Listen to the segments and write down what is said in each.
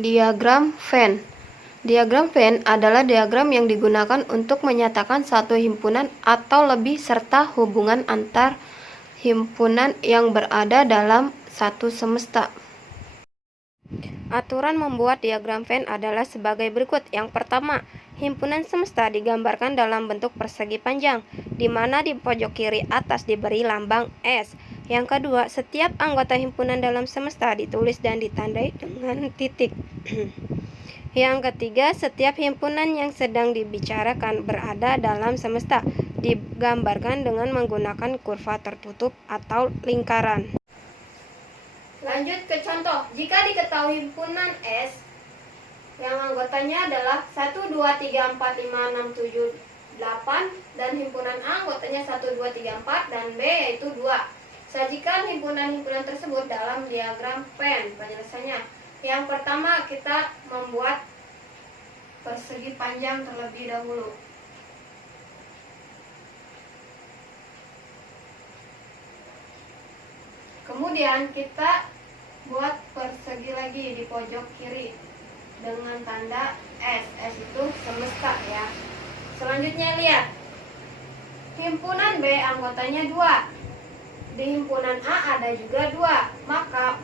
Diagram Venn. Diagram Venn adalah diagram yang digunakan untuk menyatakan satu himpunan atau lebih serta hubungan antar himpunan yang berada dalam satu semesta. Aturan membuat diagram Venn adalah sebagai berikut. Yang pertama, himpunan semesta digambarkan dalam bentuk persegi panjang, di mana di pojok kiri atas diberi lambang S. Yang kedua, setiap anggota himpunan dalam semesta ditulis dan ditandai dengan titik. Yang ketiga, setiap himpunan yang sedang dibicarakan berada dalam semesta digambarkan dengan menggunakan kurva tertutup atau lingkaran. Lanjut ke contoh. Jika diketahui himpunan S yang anggotanya adalah 1, 2, 3, 4, 5, 6, 7, 8 dan himpunan A anggotanya 1, 2, 3, 4 dan B yaitu 2. Sajikan himpunan-himpunan tersebut dalam diagram Venn. Penyelesaiannya. Yang pertama, kita membuat persegi panjang terlebih dahulu. Kemudian kita buat persegi lagi di pojok kiri dengan tanda S. S itu semesta ya. Selanjutnya lihat. Himpunan B anggotanya 2. Di himpunan A ada juga 2. Maka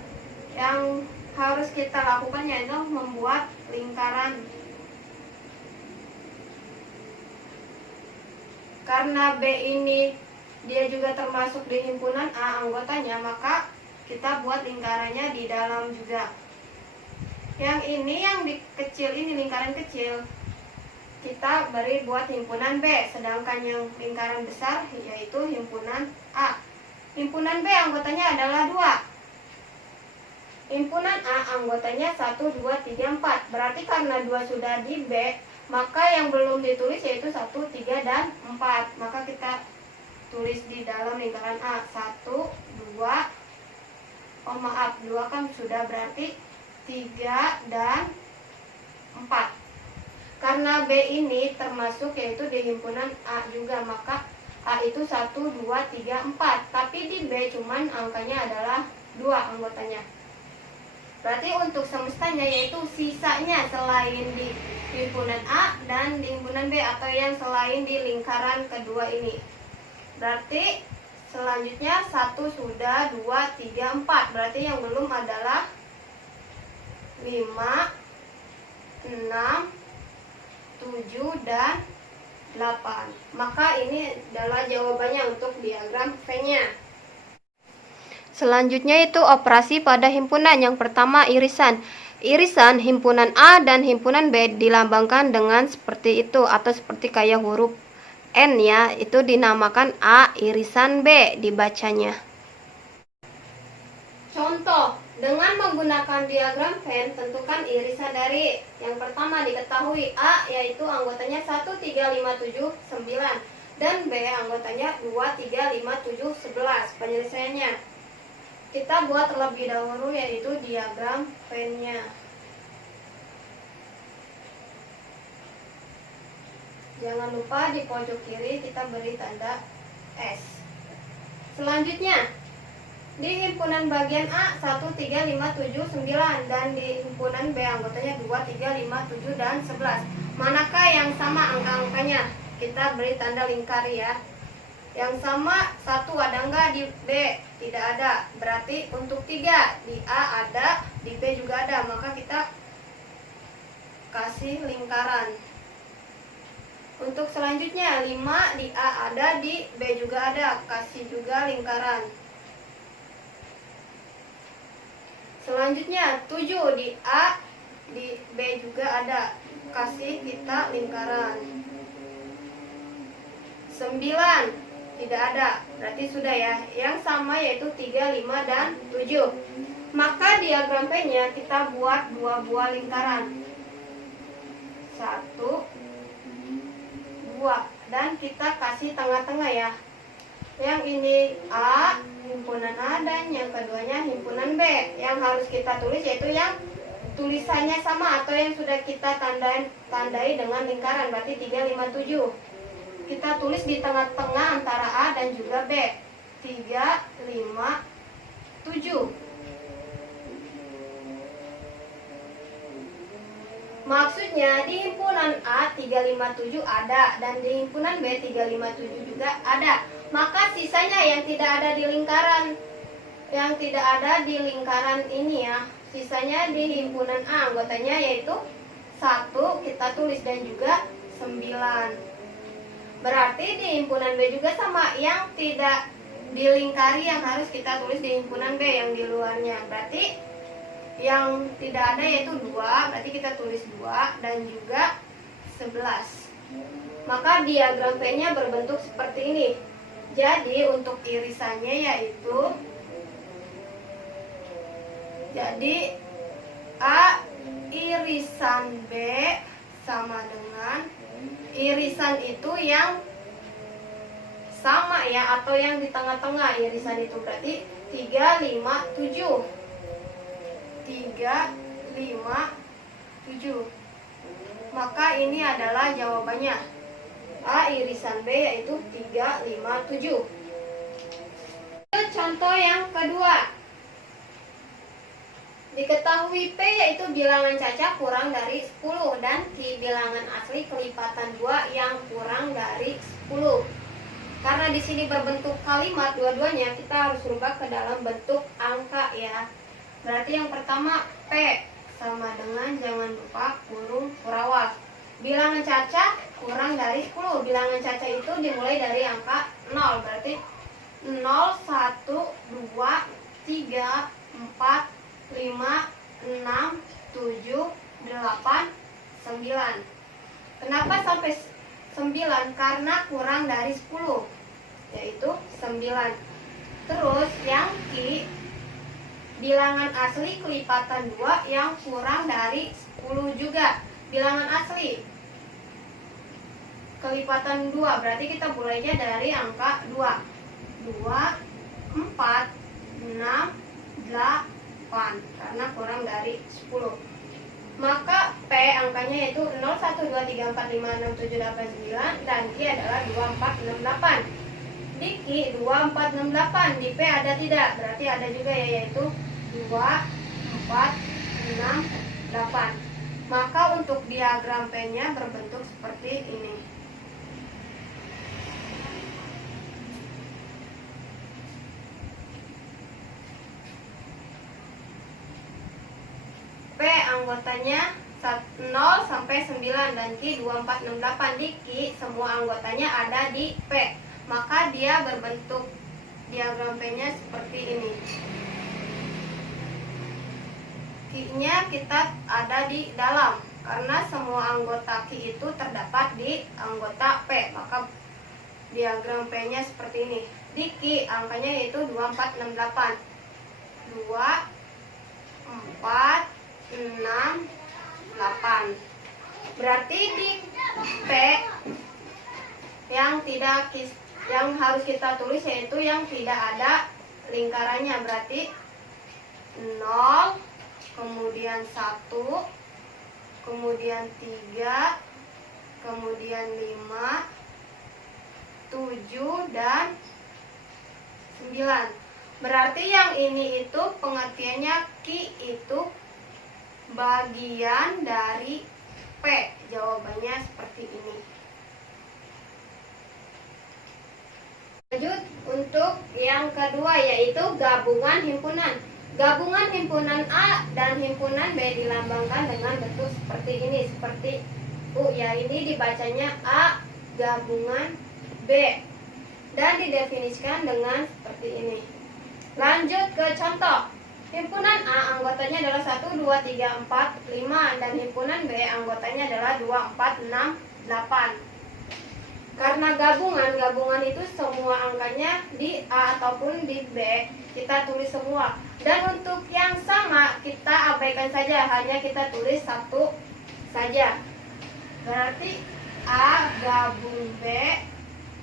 yang harus kita lakukan yaitu membuat lingkaran. Karena B ini dia juga termasuk di himpunan A anggotanya, maka kita buat lingkarannya di dalam juga. Yang ini yang di kecil ini lingkaran kecil kita beri buat himpunan B, sedangkan yang lingkaran besar yaitu himpunan A. Himpunan B anggotanya adalah 2. Himpunan A anggotanya 1, 2, 3, 4. Berarti karena 2 sudah di B, maka yang belum ditulis yaitu 1, 3, dan 4. Maka kita tulis di dalam lingkaran A 1, 2. Oh maaf, 2 kan sudah, berarti 3 dan 4. Karena B ini termasuk yaitu di himpunan A juga, maka A itu 1, 2, 3, 4. Tapi di B cuman angkanya adalah 2 anggotanya. Berarti untuk semestanya yaitu sisanya selain di himpunan A dan di himpunan B, atau yang selain di lingkaran kedua ini. Berarti selanjutnya 1 sudah, 2, 3, 4. Berarti yang belum adalah 5, 6, 7, dan 8. Maka ini adalah jawabannya untuk diagram Venn-nya. Selanjutnya itu operasi pada himpunan. Yang pertama, irisan. Irisan himpunan A dan himpunan B dilambangkan dengan seperti itu, atau seperti kayak huruf N ya, itu dinamakan A irisan B dibacanya. Contoh, dengan menggunakan diagram Venn, tentukan irisan dari yang pertama diketahui A yaitu anggotanya 1, 3, 5, 7, 9 dan B anggotanya 2, 3, 5, 7, 11. Penyelesaiannya kita buat terlebih dahulu yaitu diagram Venn-nya. Jangan lupa di pojok kiri kita beri tanda S. Selanjutnya, di himpunan bagian A 1, 3, 5, 7, 9 dan di himpunan B anggotanya 2, 3, 5, 7, dan 11. Manakah yang sama angka-angkanya? Kita beri tanda lingkar ya. Yang sama 1 ada enggak di B? Tidak ada. Berarti untuk 3 di A ada, di B juga ada. Maka kita kasih lingkaran. Untuk selanjutnya 5 di A ada, di B juga ada. Kasih juga lingkaran. Selanjutnya 7 di A, di B juga ada. Kasih kita lingkaran. 9 tidak ada, berarti sudah ya. Yang sama yaitu 3, 5, dan 7. Maka diagram Venn-nya kita buat 2 buah lingkaran. 1, 2. Dan kita kasih tengah-tengah ya. Yang ini A, himpunan A, dan yang keduanya himpunan B. Yang harus kita tulis yaitu yang tulisannya sama atau yang sudah kita tandai dengan lingkaran, berarti 3, 5, 7. Kita tulis di tengah-tengah antara A dan juga B. 3, 5, 7. Maksudnya di himpunan A 357 ada dan di himpunan B 357 juga ada. Maka sisanya yang tidak ada di lingkaran ini ya, sisanya di himpunan A anggotanya yaitu 1 kita tulis dan juga 9. Berarti di himpunan B juga sama, yang tidak dilingkari yang harus kita tulis di himpunan B yang di luarnya. Berarti yang tidak ada yaitu 2, berarti kita tulis 2 dan juga 11. Maka diagram P-nya berbentuk seperti ini. Jadi untuk irisannya yaitu A irisan B sama dengan irisan itu yang sama ya, atau yang di tengah-tengah. Irisan itu berarti 3, 5, 7. 3, 5, 7. Maka ini adalah jawabannya. A irisan B yaitu 3, 5, 7. Contoh yang kedua. Diketahui P yaitu bilangan caca kurang dari 10 dan Q bilangan asli kelipatan 2 yang kurang dari 10. Karena di sini berbentuk kalimat dua-duanya, kita harus rubah ke dalam bentuk angka ya. Berarti yang pertama P sama dengan, jangan lupa kurung kurawal. Bilangan caca kurang dari 10. Bilangan caca itu dimulai dari angka 0. Berarti 0, 1, 2, 3, 4, 5, 6, 7, 8, 9. Kenapa sampai 9? Karena kurang dari 10, yaitu 9. Terus yang Q bilangan asli kelipatan 2 yang kurang dari 10 juga. Bilangan asli kelipatan 2 berarti kita mulainya dari angka 2. 2, 4, 6, 8 karena kurang dari 10. Maka P angkanya yaitu 0, 1, 2, 3, 4, 5, 6, 7, 8, 9 dan Q adalah 2, 4, 6, 8. Di Q 2, 4, 6, 8. Di P ada tidak? Berarti ada juga ya, yaitu 2, 4, 6, 8. Maka untuk diagram P-nya berbentuk seperti ini. P anggotanya 0 sampai 9 dan Q 2, 4, 6, 8. Di Q semua anggotanya ada di P. Maka dia berbentuk diagram P-nya seperti ini. Q-nya kita ada di dalam karena semua anggota Q itu terdapat di anggota P. Maka diagram P-nya seperti ini. Di Q angkanya yaitu 2, 4, 6, 8. 2, 4, 6, 8. Berarti di P yang harus kita tulis yaitu yang tidak ada lingkarannya. Berarti 0, kemudian 1, kemudian 3, kemudian 5, 7 dan 9. Berarti yang ini itu pengertiannya Q itu bagian dari P. Jawabannya seperti ini. Lanjut untuk yang kedua yaitu gabungan himpunan. Gabungan himpunan A dan himpunan B dilambangkan dengan bentuk seperti ini, seperti U ya. Ini dibacanya A gabungan B dan didefinisikan dengan seperti ini. Lanjut ke contoh. Himpunan A anggotanya adalah 1, 2, 3, 4, 5 dan himpunan B anggotanya adalah 2, 4, 6, 8. Karena gabungan itu semua angkanya di A ataupun di B kita tulis semua. Dan untuk yang sama kita abaikan saja, hanya kita tulis 1 saja. Berarti A gabung B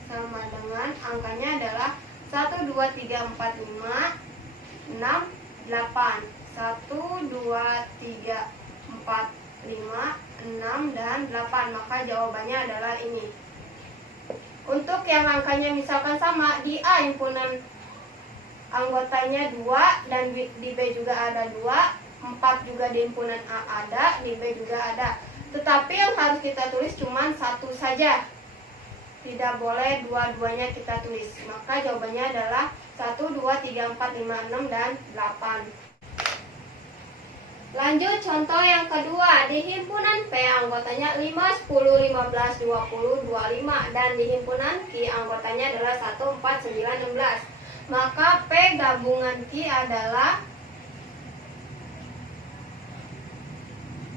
sama dengan angkanya adalah 1, 2, 3, 4, 5, 6, 8. 1, 2, 3, 4, 5, 6, dan 8. Maka jawabannya adalah ini. Untuk yang angkanya misalkan sama, di A himpunan anggotanya 2 dan di B juga ada 2, 4 juga di himpunan A ada, di B juga ada. Tetapi yang harus kita tulis cuma satu saja. Tidak boleh dua-duanya kita tulis. Maka jawabannya adalah 1, 2, 3, 4, 5, 6, dan 8. Lanjut contoh yang kedua. Di himpunan P anggotanya 5, 10, 15, 20, 25. Dan di himpunan Q anggotanya adalah 1, 4, 9, 16. Maka P gabungan Q adalah,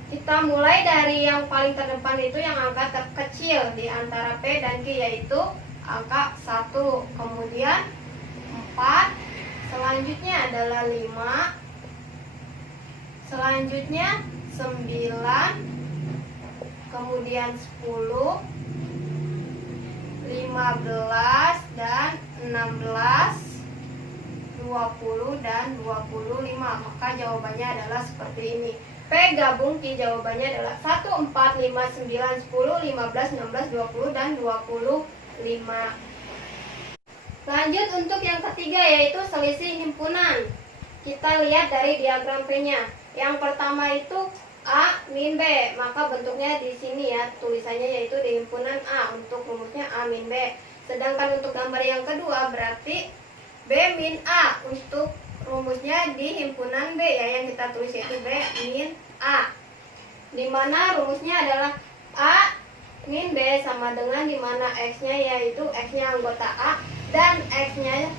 kita mulai dari yang paling terdepan itu yang angka terkecil di antara P dan Q, yaitu angka 1. Kemudian 4, selanjutnya adalah 5, selanjutnya 9, kemudian 10, 15, dan 16, 20, dan 25. Maka jawabannya adalah seperti ini. P gabung Q jawabannya adalah 1, 4, 5, 9, 10, 15, 16, 20, dan 25. Lanjut untuk yang ketiga, yaitu selisih himpunan. Kita lihat dari diagram P-nya. Yang pertama itu A min B, maka bentuknya di sini ya, tulisannya yaitu di himpunan A. Untuk rumusnya A min B. Sedangkan untuk gambar yang kedua berarti B min A. Untuk rumusnya di himpunan B ya, yang kita tulis yaitu B min A. Dimana rumusnya adalah A min B sama dengan dimana X-nya yaitu X-nya anggota A dan X-nya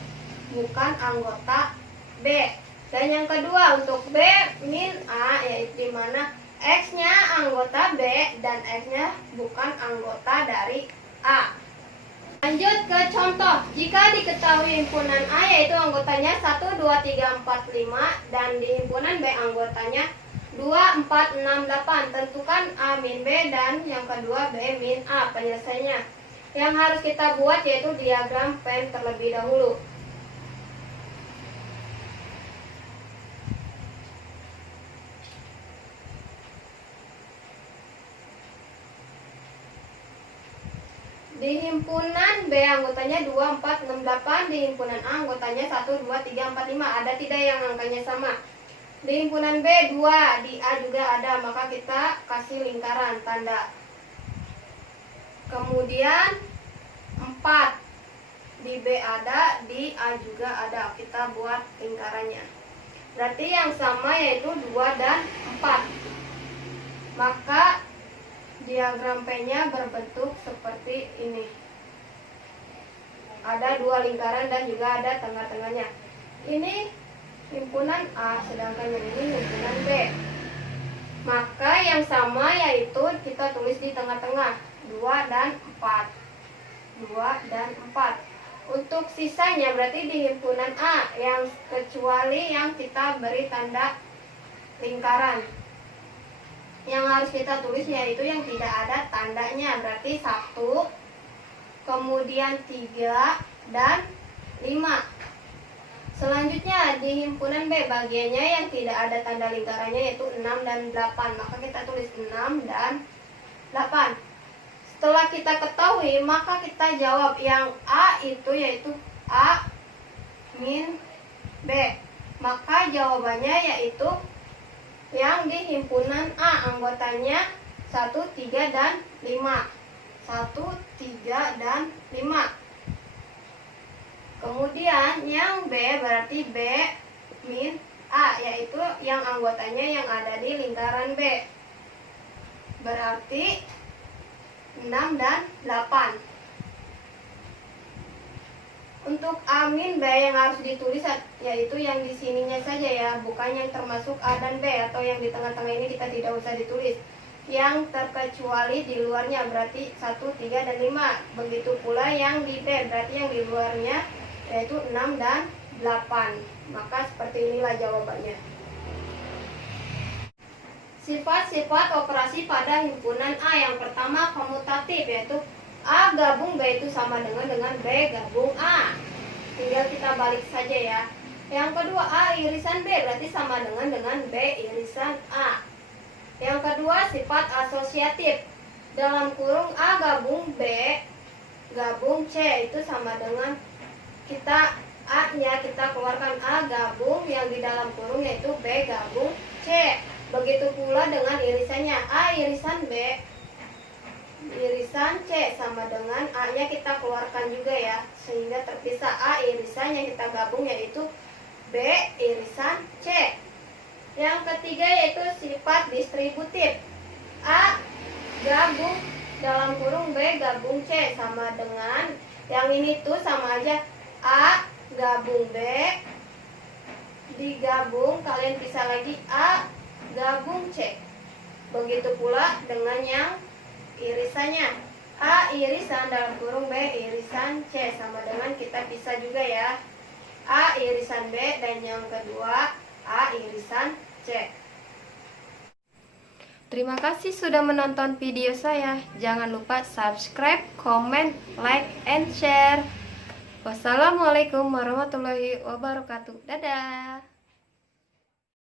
bukan anggota B. Dan yang kedua untuk B min A yaitu dimana X-nya anggota B dan X-nya bukan anggota dari A. Lanjut ke contoh. Jika diketahui himpunan A yaitu anggotanya 1, 2, 3, 4, 5 dan di himpunan B anggotanya 2, 4, 6, 8. Tentukan A min B dan yang kedua B min A. Penyelesaiannya yang harus kita buat yaitu diagram Venn terlebih dahulu. Di himpunan B anggotanya 2, 4, 6, 8. Di himpunan A anggotanya 1, 2, 3, 4, 5. Ada tidak yang angkanya sama? Di himpunan B 2, di A juga ada, maka kita kasih lingkaran tanda. Kemudian 4, di B ada, di A juga ada. Kita buat lingkarannya. Berarti yang sama yaitu 2 dan 4. Maka diagram P-nya berbentuk seperti ini. Ada 2 lingkaran dan juga ada tengah-tengahnya. Ini himpunan A, sedangkan yang ini himpunan B. Maka yang sama yaitu kita tulis di tengah-tengah, 2 dan 4. 2 dan 4. Untuk sisanya berarti di himpunan A, yang kecuali yang kita beri tanda lingkaran. Yang harus kita tulis yaitu yang tidak ada tandanya, berarti 1, kemudian 3, dan 5. Selanjutnya di himpunan B bagiannya yang tidak ada tanda lingkarannya yaitu 6 dan 8. Maka kita tulis 6 dan 8. Setelah kita ketahui, maka kita jawab yang A itu yaitu A min B. Maka jawabannya yaitu yang di himpunan A anggotanya 1, 3, dan 5. 1, 3, dan 5. Kemudian yang B berarti B min A, yaitu yang anggotanya yang ada di lingkaran B. Berarti 6 dan 8. Untuk A min B yang harus ditulis yaitu yang di sininya saja ya, bukan yang termasuk A dan B, atau yang di tengah-tengah ini kita tidak usah ditulis. Yang terkecuali di luarnya berarti 1, 3, dan 5. Begitu pula yang di B berarti yang di luarnya yaitu 6 dan 8. Maka seperti inilah jawabannya. Sifat-sifat operasi pada himpunan A. Yang pertama komutatif, yaitu A gabung B itu sama dengan B gabung A. Tinggal kita balik saja ya. Yang kedua A irisan B berarti sama dengan B irisan A. Yang kedua sifat asosiatif. Dalam kurung A gabung B gabung C itu sama dengan kita A-nya kita keluarkan A gabung yang di dalam kurung yaitu B gabung C. Begitu pula dengan irisannya. A irisan B irisan C sama dengan A-nya kita keluarkan juga ya, sehingga terpisah. A irisannya kita gabung yaitu B irisan C. Yang ketiga yaitu sifat distributif. A gabung dalam kurung B gabung C sama dengan yang ini tuh sama aja. A gabung B digabung, kalian pisah lagi, A gabung C. Begitu pula dengan yang irisannya. A irisan dalam kurung B irisan C sama dengan kita pisah juga ya. A irisan B dan yang kedua A irisan C. Terima kasih sudah menonton video saya. Jangan lupa subscribe, comment, like, and share. Wassalamualaikum warahmatullahi wabarakatuh. Dadah.